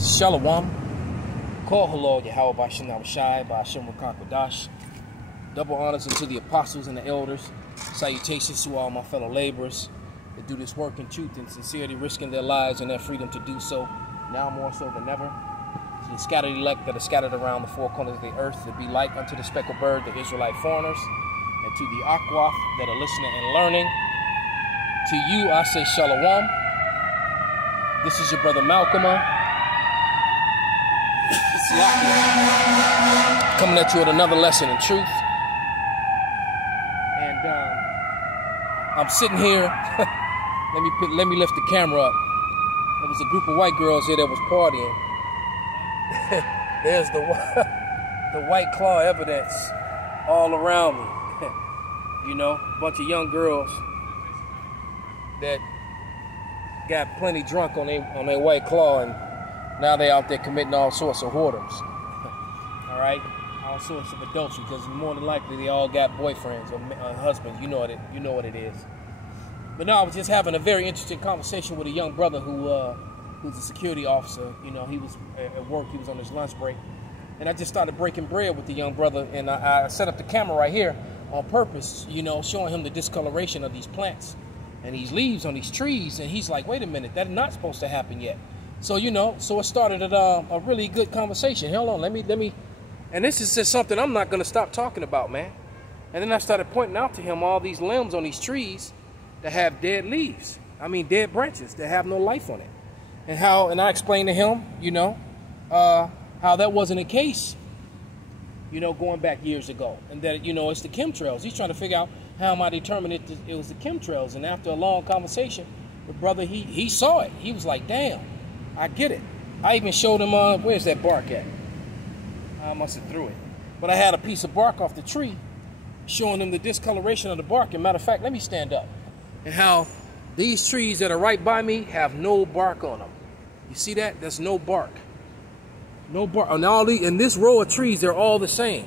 Shalom. Call hello, Yahweh by Shanab Shai by Hashem Rakakwadash. Double honors unto the apostles and the elders. Salutations to all my fellow laborers that do this work in truth and sincerity, risking their lives and their freedom to do so, now more so than ever. To the scattered elect that are scattered around the four corners of the earth, to be like unto the speckled bird, the Israelite foreigners, and to the Akwaf that are listening and learning. To you, I say Shalom. This is your brother Malcolm. Coming at you with another lesson in truth. And I'm sitting here. let me lift the camera up. There was a group of white girls here that was partying. There's the white claw evidence all around me. You know, a bunch of young girls that got plenty drunk on their white claw, and now they out there committing all sorts of whoredoms. All right, all sorts of adultery, because more than likely they all got boyfriends or husbands. You know what it is. But no, I was just having a very interesting conversation with a young brother who's a security officer. You know, he was at work. He was on his lunch break, and I just started breaking bread with the young brother, and I set up the camera right here on purpose. You know, showing him the discoloration of these plants and these leaves on these trees, and he's like, "Wait a minute, that's not supposed to happen yet." So, you know, so it started a really good conversation. Hold on, let me, and this is just something I'm not going to stop talking about, man. And then I started pointing out to him all these limbs on these trees that have dead leaves. I mean, dead branches that have no life on it. And I explained to him, you know, how that wasn't the case, you know, going back years ago. And that, you know, it's the chemtrails. He's trying to figure out how am I determining it was the chemtrails. And after a long conversation, the brother, he saw it. He was like, damn. I get it. I even showed him, where's that bark at? I must have threw it. But I had a piece of bark off the tree showing him the discoloration of the bark. And matter of fact, let me stand up. And how these trees that are right by me have no bark on them. You see that? There's no bark. No bark. And in this row of trees, they're all the same.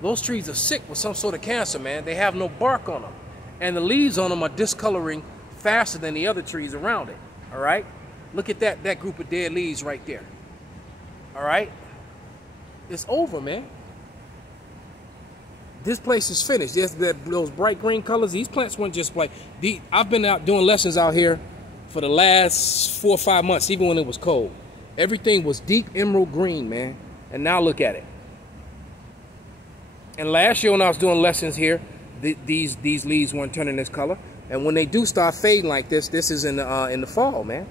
Those trees are sick with some sort of cancer, man. They have no bark on them. And the leaves on them are discoloring faster than the other trees around it. All right? Look at that group of dead leaves right there. All right? It's over, man. This place is finished. Those bright green colors, these plants weren't just like... I've been out doing lessons out here for the last 4 or 5 months, even when it was cold. Everything was deep emerald green, man. And now look at it. And last year when I was doing lessons here, these leaves weren't turning this color. And when they do start fading like this is in the fall, man.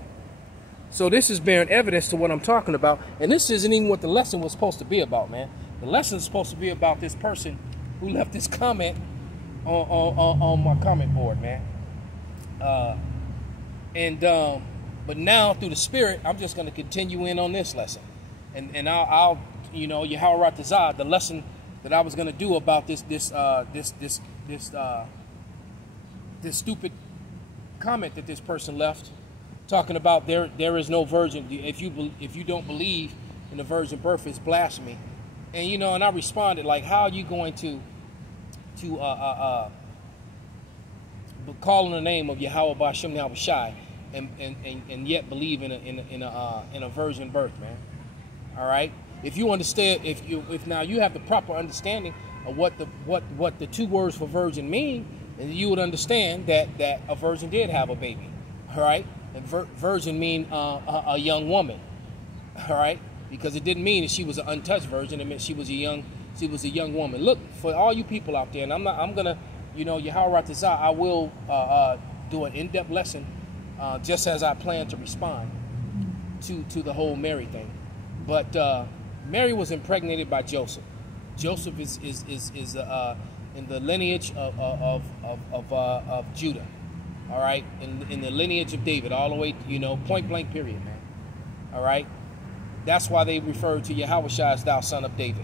So this is bearing evidence to what I'm talking about. And this isn't even what the lesson was supposed to be about, man. The lesson is supposed to be about this person who left this comment on my comment board, man. But now through the Spirit, I'm just going to continue in on this lesson. And I'll you know, Yahweh Ratazah, the lesson that I was going to do about this stupid comment that this person left, talking about there is no virgin. If you don't believe in the virgin birth, it's blasphemy. And you know, and I responded like, how are you going to call on the name of Yahweh B'Shem Yahweh Shai and yet believe in a virgin birth, man? All right. If you understand, if now you have the proper understanding of what the two words for virgin mean, then you would understand that a virgin did have a baby. All right. And virgin mean a young woman, all right? Because it didn't mean that she was an untouched virgin. It meant she was a young woman. Look, for all you people out there, and I'm gonna, you know, Yahweh Ratazah, I will do an in-depth lesson, just as I plan to respond to the whole Mary thing. But Mary was impregnated by Joseph. Joseph is in the lineage of Judah. All right, in the lineage of David, all the way, you know, point blank period, man. All right, that's why they referred to Yahweh Shai as thou son of David.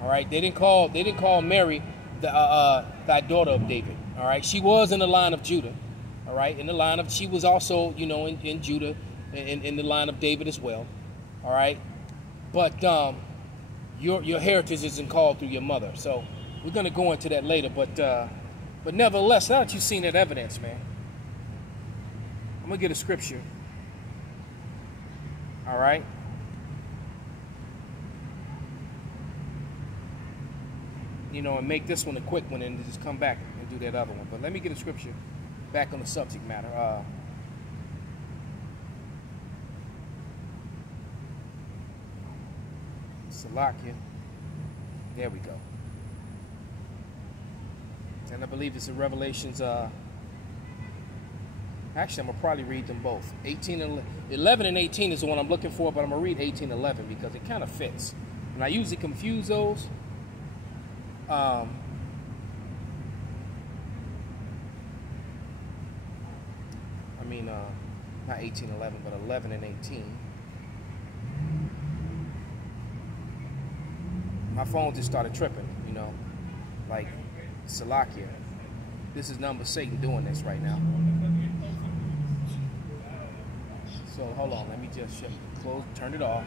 All right, they didn't call Mary thy daughter of David. All right, she was in the line of Judah. All right, she was also, you know, in Judah, in the line of David as well. All right, but your heritage isn't called through your mother. So we're gonna go into that later, but nevertheless, now that you've seen that evidence, man, I'm going to get a scripture. All right? you know, and make this one a quick one and just come back and do that other one. But let me get a scripture back on the subject matter. Salakia. There we go. And I believe it's in Revelations. Actually, I'm going to probably read them both. 11 and 18 is the one I'm looking for, but I'm going to read 18 and 11 because it kind of fits. And I usually confuse those. Not 18 and 11, but 11 and 18. My phone just started tripping, you know, like Salakia. This is number Satan doing this right now. So hold on, let me just close, turn it off,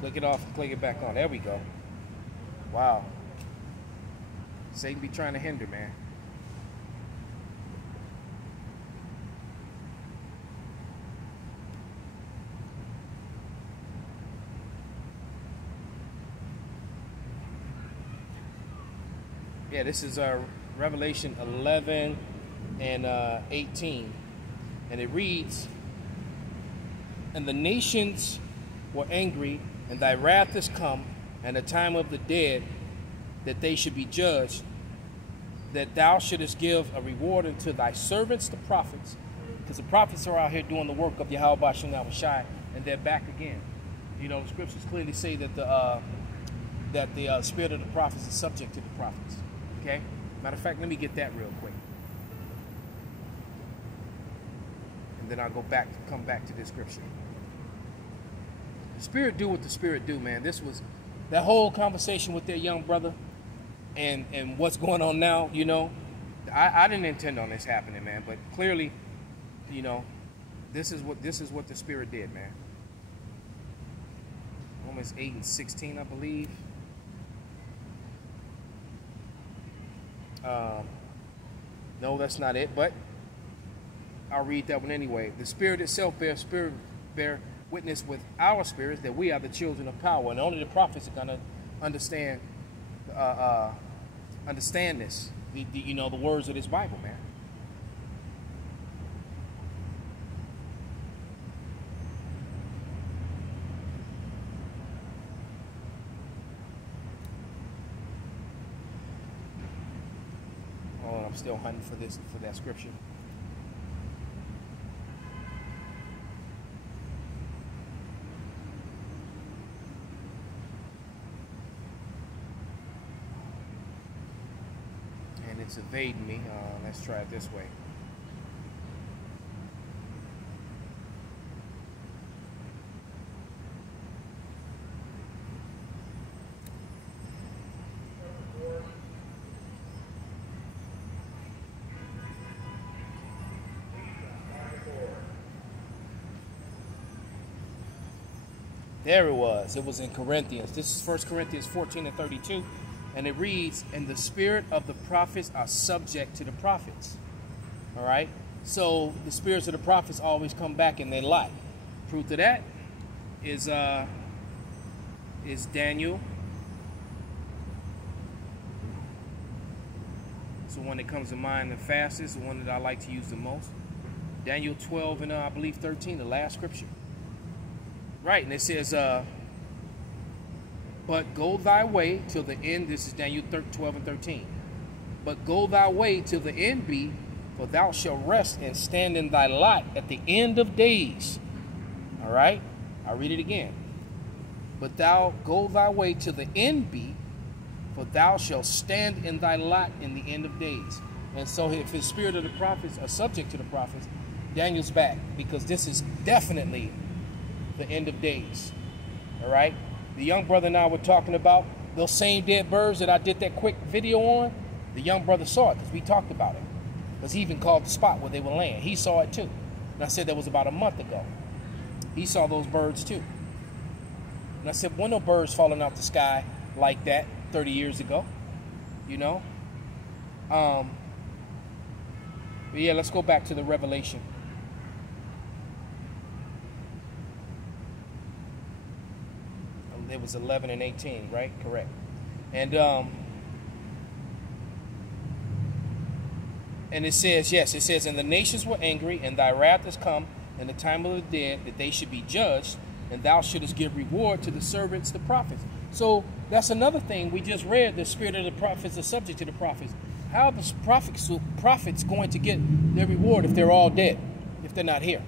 click it off, and click it back on. There we go. Wow. Satan be trying to hinder, man. Yeah, this is Revelation 11 and 18. And it reads, "And the nations were angry, and thy wrath is come, and the time of the dead, that they should be judged, that thou shouldest give a reward unto thy servants, the prophets," because the prophets are out here doing the work of Yahweh Bashim Shai, and they're back again. You know, the scriptures clearly say that the spirit of the prophets is subject to the prophets. Okay? Matter of fact, let me get that real quick. And then I'll come back to this scripture. The Spirit do what the Spirit do, man. This was that whole conversation with their young brother and what's going on now, you know. I didn't intend on this happening, man, but clearly, you know, this is what the Spirit did, man. Romans 8 and 16, I believe. No, that's not it, but I'll read that one anyway. The Spirit itself bear witness with our spirits that we are the children of power, and only the prophets are gonna understand this. You know, the words of this Bible, man. Oh, I'm still hunting for that scripture. And it's evading me. Let's try it this way. There it was. It was in Corinthians. This is 1 Corinthians 14 and 32. And it reads, "And the spirit of the prophets are subject to the prophets." All right? So the spirits of the prophets always come back and they lie. Proof of that is Daniel. It's the one that comes to mind the fastest, the one that I like to use the most. Daniel 12 and I believe 13, the last scripture. Right, and it says, "But go thy way till the end." This is Daniel 12 and 13. "But go thy way till the end be, for thou shalt rest and stand in thy lot at the end of days." All right, I'll read it again. "But thou go thy way till the end be, for thou shalt stand in thy lot in the end of days." And so if the spirit of the prophets are subject to the prophets, Daniel's back, because this is definitely the end of days. All right, the young brother and I were talking about those same dead birds that I did that quick video on. The young brother saw it because we talked about it, because he even called the spot where they were laying. He saw it too, and I said that was about a month ago. He saw those birds too, and I said, "When no birds falling out the sky like that 30 years ago, you know." But yeah, let's go back to the Revelation. It was 11 and 18, right? Correct. And And it says, yes, it says, and the nations were angry, and thy wrath is come, and the time of the dead, that they should be judged, and thou shouldest give reward to the servants, the prophets. So that's another thing we just read. The spirit of the prophets is subject to the prophets. How are the prophets going to get their reward if they're all dead, if they're not here?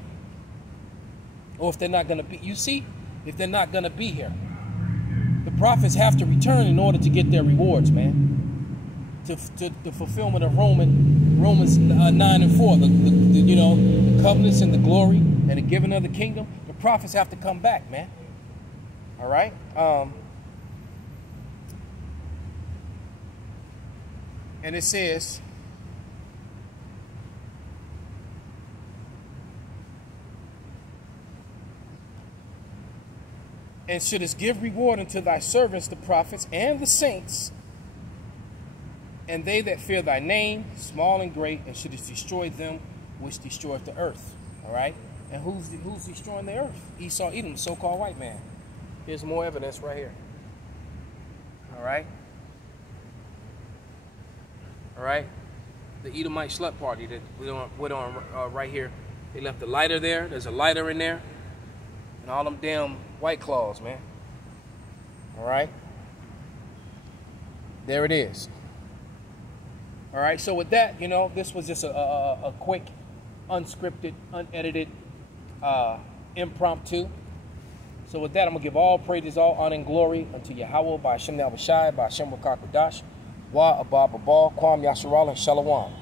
Or if they're not going to be, you see, if they're not going to be here. The prophets have to return in order to get their rewards, man. To the fulfillment of Romans 9 and 4, the covenants and the glory and the giving of the kingdom. The prophets have to come back, man. All right. And it says, and shouldest give reward unto thy servants, the prophets, and the saints, and they that fear thy name, small and great, and shouldest destroy them which destroyeth the earth. All right? And who's destroying the earth? Esau, Edom, the so-called white man. Here's more evidence right here. All right? All right? The Edomite slut party that went on right here. They left the lighter there. There's a lighter in there. And all them damn white claws, man. All right? There it is. All right, so with that, this was just a quick, unscripted, unedited, impromptu. So with that, I'm going to give all praises, all honor and glory unto Yahweh, by Hashem Nabashai, by Hashem Wakakadash, Wa Abba Babal, Kwam Yasharal, and Shalom.